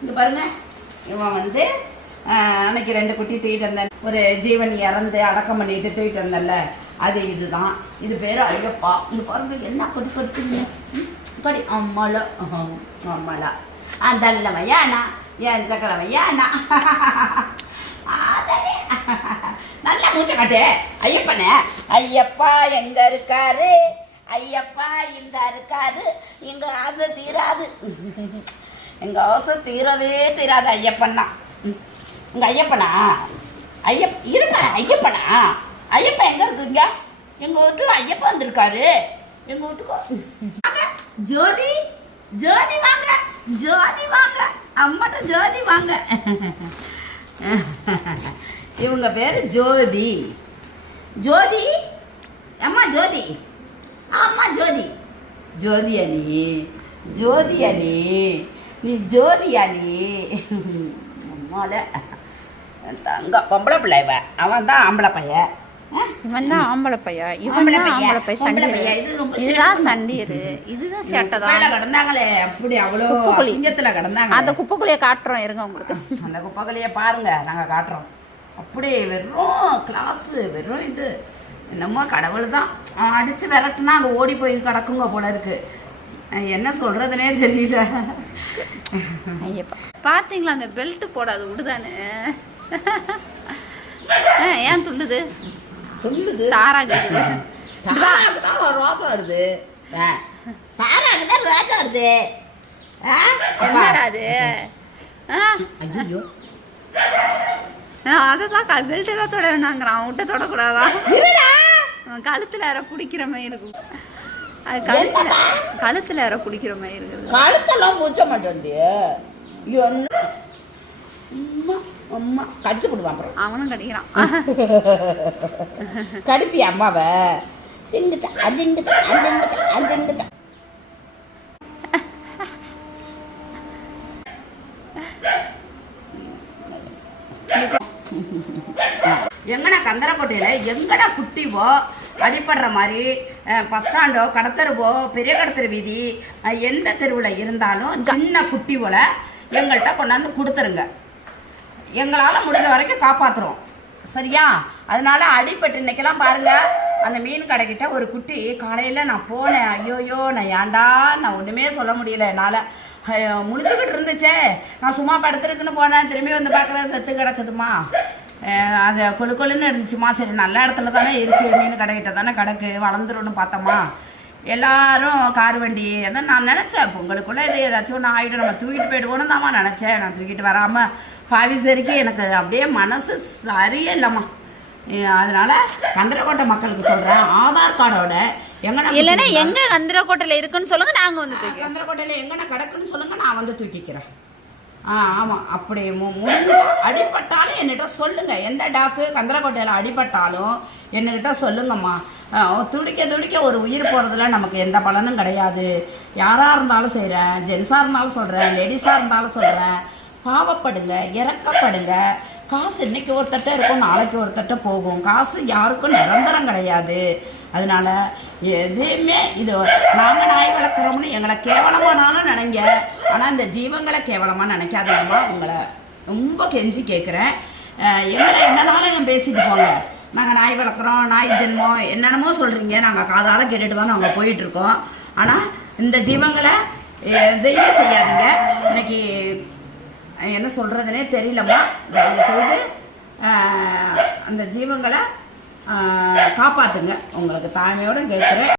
இங்கே பாருங்க, இவன் வந்து அன்னைக்கு 2 குட்டி தூக்கிட்டு வந்தேன். ஒரு ஜீவன் இறந்து அடக்கம் பண்ணிட்டு தூக்கிட்டு வந்தேன்ல, அது இதுதான். இது பேர் ஐயப்பா. இந்த பாருங்க என்ன கொடி கொடுத்துங்க கொடி. அம்மாலா அம்மாலா அந்தல்லவையானா ஏன் சக்கரவையானா நல்ல மூச்சை காட்டு. ஐயப்பனே, ஐயப்பா எங்க இருக்காரு, ஐயப்பா இந்த இருக்காரு. எங்க ஆசை தீராது, எங்க ஆசை தீரவே தீராது. ஐயப்பன்னா உங்க ஐயப்பனா? இருங்க, ஐயப்பனா? ஐயப்பா எங்க இருக்குங்க? எங்க வீட்டுக்கு ஐயப்பா வந்திருக்காரு. எங்க வீட்டுக்கு ஜோதி, ஜோதி வாங்க, ஜோதி வாங்க, அம்மாட்ட ஜோதி வாங்க. இவங்க பேர் ஜோதி. ஜோதி அம்மா, ஜோதி அம்மா, ஜோதி. ஜோதியா நீ? ஜோதியா நீ? நீ ஜோதியா நீ? அம்மால தங்க பொம்பளை பிள்ளை. அவன் தான் ஆம்பளை பையன். இவன் தான் ஆம்பளை பையா, இவன் தான் ஆம்பளை பையன். இதுதான் சண்டீரு, இதுதான் சேட்டை தான். கிடந்தாங்களே அப்படி அவ்வளோ சிங்கத்துல கிடந்தாங்க. அந்த குப்பைக்குள்ளைய காட்டுறோம் இருங்க உங்களுக்கு. அந்த குப்பைக்குள்ளைய பாருங்க, நாங்கள் காட்டுறோம். அப்படி வெறும் கிளாஸு, வெறும் இது என்னமோ கடவுள் தான் அடித்து விரட்டுனா அங்கே ஓடி போய் கிடக்குங்க போல இருக்கு. என்ன சொல்றதுனே தெரியல. ஐயப்பா பார்த்தீங்களா அந்த பெல்ட் போடாது விடுதானே? ஏன் துள்ளுது? துள்ளுது தாரா கேக்குது. தாராக்குதான் ரோசம் வருது. தாராக்குதான் ரோசம் வருது. என்னடா அது? ஐயோ, அதான் பெல்ட் தான் தொட வேணாங்கிறான். விட்ட தொடக்கூடாதா? கழுத்துல யார பிடிக்கிற மாதிரி இருக்கும். அது கழுத்துல யார பிடிக்கிற மாதிரி இருக்குது. கழுத்தெல்லாம் பூச்ச மாட்டேன். அம்மா கடிச்சு போடுவான். அப்புறம் அவனும் கடிக்கிறான். கடிப்பி அம்மாவை. சிங்குச்சா அஜிங்குச்சா அஜிங்குச்சா அஜிங்குச்சா. எங்கடா கந்தரக்கோட்டையில் எங்கடா குட்டிவோ அடிப்படுற மாதிரி பஸ் ஸ்டாண்டோ கடத்தருவோ பெரிய கடத்தரு வீதி எந்த தெருவில் இருந்தாலும் சின்ன குட்டி போல எங்கள்கிட்ட கொண்டாந்து கொடுத்துருங்க. எங்களால் முடிஞ்ச வரைக்கும் காப்பாற்றுறோம், சரியா? அதனால அடிப்பட்டு இன்னைக்கெல்லாம் பாருங்க, அந்த மீன் கடைக்கிட்ட ஒரு குட்டி காலையில் நான் போனேன். ஐயோயோ, நான் ஏன்டா, நான் ஒன்றுமே சொல்ல முடியல என்னால். முடிச்சுக்கிட்டு இருந்துச்சே, நான் சும்மா படுத்துருக்குன்னு போனேன். திரும்பி வந்து பார்க்குறேன், செத்து கிடக்குதுமா. அது கொழுன்னு இருந்துச்சுமா. சரி, நல்ல இடத்துல தானே இருக்குது, மீன் கடைக்கிட்ட தானே கிடக்கு, வளர்ந்துருன்னு பார்த்தோமா. எல்லாரும் கார் வண்டி அதான் நான் நினச்சேன், பொங்கலுக்குள்ளே இது ஏதாச்சும் ஒன்று ஆகிடும், நம்ம தூக்கிட்டு போயிடுவோன்னு தாம்மா நினச்சேன். நான் தூக்கிட்டு வராமல் பாவிசரிக்கு எனக்கு அப்படியே மனசு சரியே இல்லைம்மா. அதனால கந்தரக்கோட்டை மக்களுக்கு சொல்கிறேன், ஆதார் கார்டோட எங்கன்னா இல்லைன்னா எங்கே கந்தரக்கோட்டையில் இருக்குன்னு சொல்லுங்கள், நாங்கள் வந்து கந்தரக்கோட்டையில் எங்கன்னா கிடக்குன்னு சொல்லுங்கள், நான் வந்து தூக்கிக்கிறேன். ஆமாம், அப்படி முடிஞ்ச அடிப்பட்டாலும் என்கிட்ட சொல்லுங்கள். எந்த டாக்கு கந்தரக்கோட்டையில் அடிப்பட்டாலும் என்கிட்ட சொல்லுங்கம்மா. துடிக்க துடிக்க ஒரு உயிர் போகிறதுல நமக்கு எந்த பலனும் கிடையாது. யாராக இருந்தாலும் செய்கிறேன், ஜென்ஸாக இருந்தாலும் சொல்கிறேன், லேடிஸாக இருந்தாலும் சொல்கிறேன். பாவப்படுங்க, இறக்கப்படுங்க. காசு இன்னைக்கு ஒரு தட்டை இருக்கும், நாளைக்கு ஒரு தட்டை போகும். காசு யாருக்கும் நிரந்தரம் கிடையாது. அதனால எதுவுமே இது நாங்கள் நாய் வளர்க்குறோம்னு எங்களை கேவலமானாலும் நினைங்க, ஆனால் இந்த ஜீவங்களை கேவலமாக நினைக்காதீங்கம்மா. உங்களை ரொம்ப கெஞ்சி கேட்குறேன். எங்களை என்னன்னாலும் பேசிட்டு போங்க. நாங்கள் நாய் வளர்க்குறோம், நாய் ஜென்மம் என்னென்னமோ சொல்கிறீங்க, நாங்கள் காதால் கேட்டுட்டு தான் நாங்கள் போயிட்டுருக்கோம். ஆனால் இந்த ஜீவங்களை எதையும் செய்யாதீங்க. இன்னைக்கு என்ன சொல்கிறதுனே தெரியலம்மா. தயவு செய்து அந்த ஜீவங்களை காப்பாற்றுங்க. உங்களுக்கு தாழ்மையோடு கேட்குறேன்.